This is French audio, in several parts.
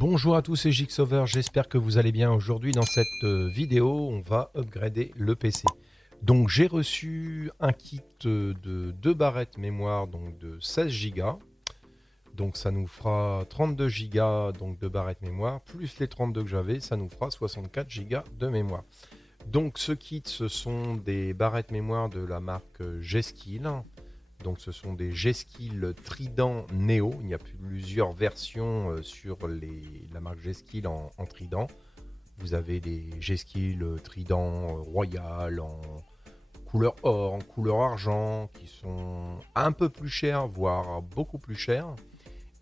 Bonjour à tous, c'est Jigsaver, j'espère que vous allez bien. Aujourd'hui dans cette vidéo, on va upgrader le PC. Donc j'ai reçu un kit de 2 barrettes mémoire donc de 16 Go. Donc ça nous fera 32 Go donc de barrettes mémoire, plus les 32 que j'avais, ça nous fera 64 Go de mémoire. Donc ce kit, ce sont des barrettes mémoire de la marque G-Skill. Donc ce sont des G-Skill Trident Neo. Il y a plusieurs versions sur la marque G-Skill en Trident. Vous avez des G-Skill Trident Royal en couleur or, en couleur argent, qui sont un peu plus chers, voire beaucoup plus chers.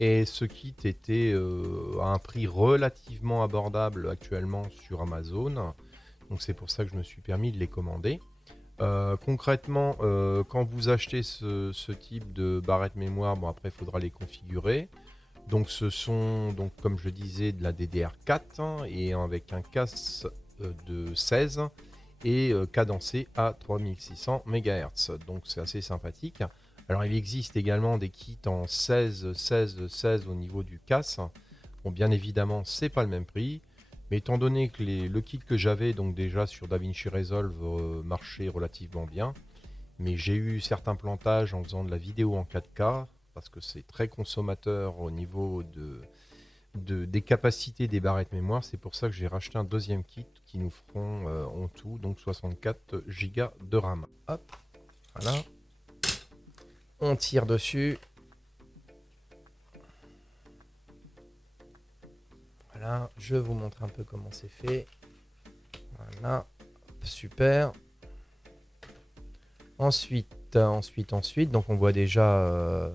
Et ce kit était à un prix relativement abordable actuellement sur Amazon. Donc c'est pour ça que je me suis permis de les commander. Concrètement, quand vous achetez ce type de barrette mémoire, bon après il faudra les configurer. Donc ce sont, donc, comme je disais, de la DDR4 hein, et avec un casse de 16 et cadencé à 3600 MHz. Donc c'est assez sympathique. Alors il existe également des kits en 16, 16, 16 au niveau du casse. Bon, bien évidemment, c'est pas le même prix. Mais étant donné que le kit que j'avais donc déjà sur DaVinci Resolve marchait relativement bien, mais j'ai eu certains plantages en faisant de la vidéo en 4K, parce que c'est très consommateur au niveau des capacités des barrettes mémoire, c'est pour ça que j'ai racheté un deuxième kit qui nous feront en tout donc 64 Go de RAM. Hop, voilà. On tire dessus. Voilà, je vous montre un peu comment c'est fait. Voilà, super. Ensuite, donc on voit déjà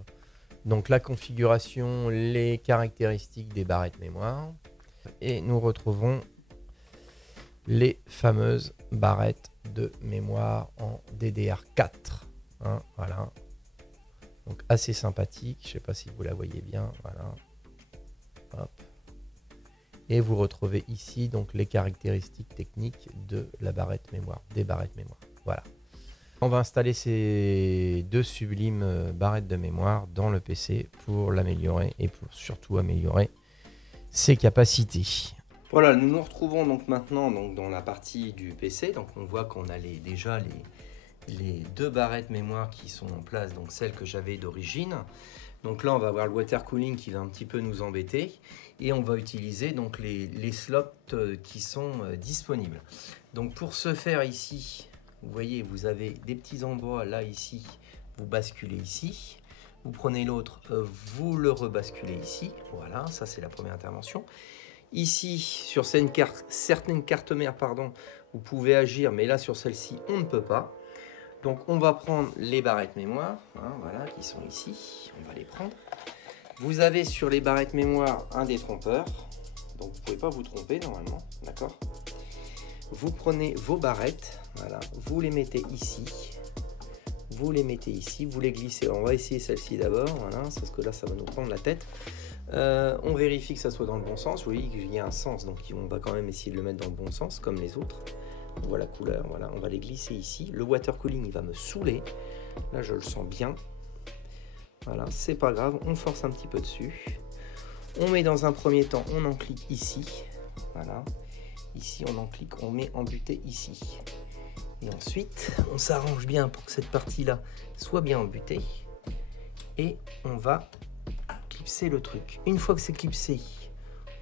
donc la configuration, les caractéristiques des barrettes mémoire. Et nous retrouvons les fameuses barrettes de mémoire en DDR4. Hein, voilà. Donc assez sympathique. Je ne sais pas si vous la voyez bien. Voilà. Hop. Et vous retrouvez ici donc les caractéristiques techniques de la barrette mémoire, des barrettes mémoire. Voilà. On va installer ces deux sublimes barrettes de mémoire dans le PC pour l'améliorer et pour surtout améliorer ses capacités. Voilà, nous nous retrouvons donc maintenant donc dans la partie du PC. Donc on voit qu'on a déjà les deux barrettes mémoire qui sont en place, donc celles que j'avais d'origine. Donc là, on va avoir le water cooling qui va un petit peu nous embêter et on va utiliser donc les slots qui sont disponibles. Donc pour ce faire ici, vous voyez, vous avez des petits endroits là ici, vous basculez ici, vous prenez l'autre, vous le rebasculez ici. Voilà, ça c'est la première intervention. Ici, sur certaines cartes mères, pardon, vous pouvez agir, mais là sur celle-ci, on ne peut pas. Donc on va prendre les barrettes mémoire, hein, voilà, qui sont ici, on va les prendre. Vous avez sur les barrettes mémoire un détrompeur, donc vous ne pouvez pas vous tromper normalement, d'accord. Vous prenez vos barrettes, voilà, vous les mettez ici, vous les glissez. On va essayer celle-ci d'abord, voilà, parce que là ça va nous prendre la tête. On vérifie que ça soit dans le bon sens, vous voyez qu'il y a un sens, donc on va quand même essayer de le mettre dans le bon sens, comme les autres. On voit la couleur, voilà, on va les glisser ici. Le water cooling, il va me saouler. Là, je le sens bien. Voilà, c'est pas grave, on force un petit peu dessus. On met dans un premier temps, on en clique ici. Voilà, ici on en clique, on met en butée ici. Et ensuite, on s'arrange bien pour que cette partie-là soit bien embutée. Et on va clipser le truc. Une fois que c'est clipsé,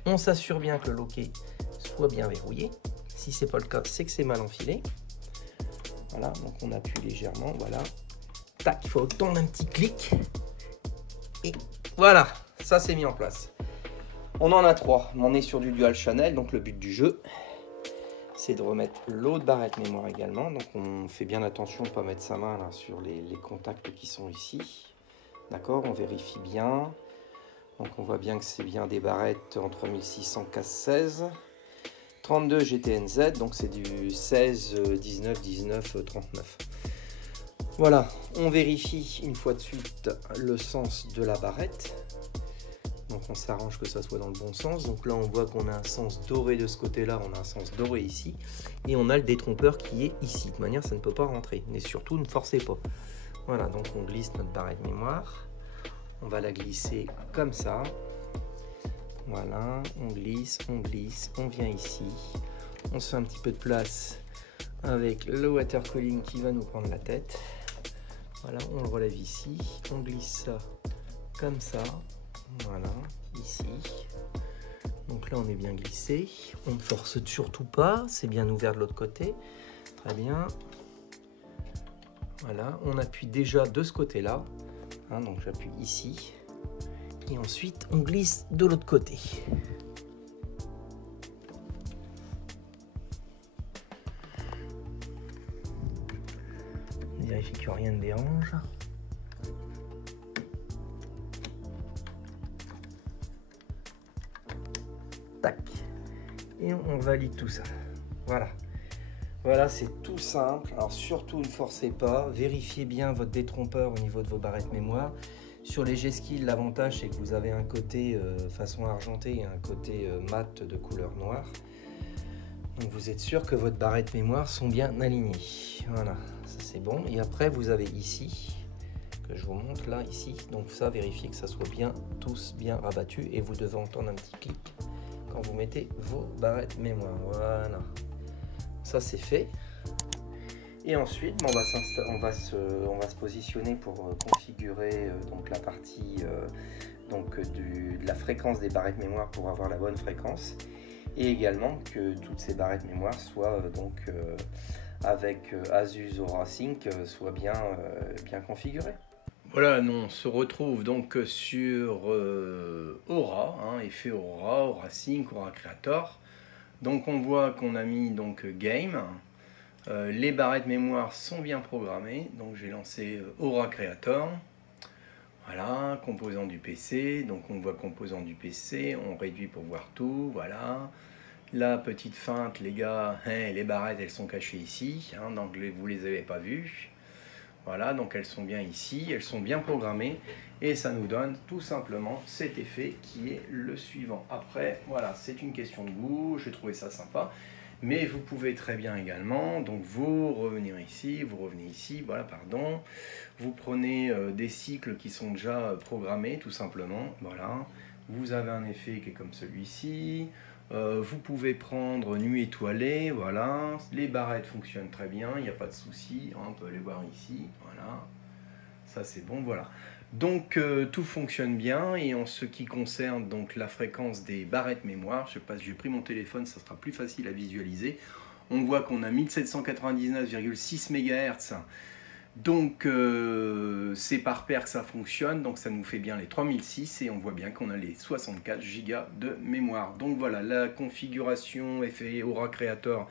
on s'assure bien que le loquet soit bien verrouillé. Si c'est pas le cas, c'est que c'est mal enfilé. Voilà, donc on appuie légèrement, voilà. Tac, il faut tendre un petit clic. Et voilà, ça c'est mis en place. On en a 3. On est sur du dual channel, donc le but du jeu, c'est de remettre l'autre barrette mémoire également. Donc on fait bien attention de ne pas mettre sa main là, sur les contacts qui sont ici. D'accord, on vérifie bien. Donc on voit bien que c'est bien des barrettes en 3600 casse 16. 32 GTNZ, donc c'est du 16, 19, 19, 39. Voilà, on vérifie une fois de suite le sens de la barrette. Donc on s'arrange que ça soit dans le bon sens. Donc là on voit qu'on a un sens doré de ce côté-là, on a un sens doré ici. Et on a le détrompeur qui est ici. De toute manière, ça ne peut pas rentrer. Mais surtout, ne forcez pas. Voilà, donc on glisse notre barrette mémoire. On va la glisser comme ça. Voilà, on glisse, on vient ici. On se fait un petit peu de place avec le water cooling qui va nous prendre la tête. Voilà, on le relève ici. On glisse ça comme ça. Voilà, ici. Donc là, on est bien glissé. On ne force surtout pas. C'est bien ouvert de l'autre côté. Très bien. Voilà, on appuie déjà de ce côté-là. Hein, donc j'appuie ici. Et ensuite, on glisse de l'autre côté. On vérifie que rien ne dérange. Tac. Et on valide tout ça. Voilà. Voilà, c'est tout simple. Alors surtout, ne forcez pas. Vérifiez bien votre détrompeur au niveau de vos barrettes mémoire. Sur les G-Skill, l'avantage, c'est que vous avez un côté façon argentée et un côté mat de couleur noire. Donc vous êtes sûr que votre barrette mémoire sont bien alignées. Voilà, ça c'est bon. Et après, vous avez ici, que je vous montre là, ici. Donc ça, vérifiez que ça soit bien, tous bien rabattus. Et vous devez entendre un petit clic quand vous mettez vos barrettes mémoire. Voilà. Ça c'est fait. Et ensuite, on va se positionner pour configurer donc la partie de la fréquence des barrettes mémoire pour avoir la bonne fréquence. Et également que toutes ces barrettes mémoire soient avec Asus Aura Sync soient bien configurées. Voilà, nous on se retrouve donc sur Aura, hein, effet Aura, Aura Sync, Aura Creator. Donc on voit qu'on a mis donc Game. Les barrettes mémoire sont bien programmées. Donc j'ai lancé Aura Creator. Voilà, composant du PC. Donc on voit composant du PC. On réduit pour voir tout. Voilà. La petite feinte, les gars, les barrettes elles sont cachées ici. Hein, donc vous les avez pas vues. Voilà, donc elles sont bien ici. Elles sont bien programmées. Et ça nous donne tout simplement cet effet qui est le suivant. Après, voilà, c'est une question de goût, j'ai trouvé ça sympa. Mais vous pouvez très bien également, donc vous revenir ici, vous revenez ici, voilà, pardon. Vous prenez des cycles qui sont déjà programmés, tout simplement, voilà. Vous avez un effet qui est comme celui-ci. Vous pouvez prendre nuit étoilée, voilà. Les barrettes fonctionnent très bien, il n'y a pas de souci. On peut les voir ici, voilà. Ça c'est bon, voilà. Donc tout fonctionne bien et en ce qui concerne donc la fréquence des barrettes mémoire, je sais pas si j'ai pris mon téléphone, ça sera plus facile à visualiser. On voit qu'on a 1799,6 MHz. Donc c'est par paire que ça fonctionne, donc ça nous fait bien les 3006 et on voit bien qu'on a les 64 Go de mémoire. Donc voilà, la configuration effet Aura Creator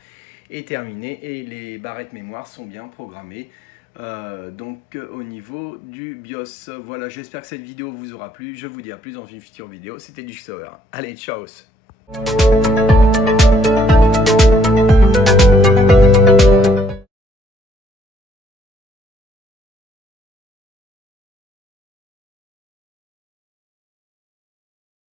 est terminée et les barrettes mémoire sont bien programmées. Donc au niveau du BIOS. Voilà, j'espère que cette vidéo vous aura plu. Je vous dis à plus dans une future vidéo. C'était Jigsaw. Allez, ciao.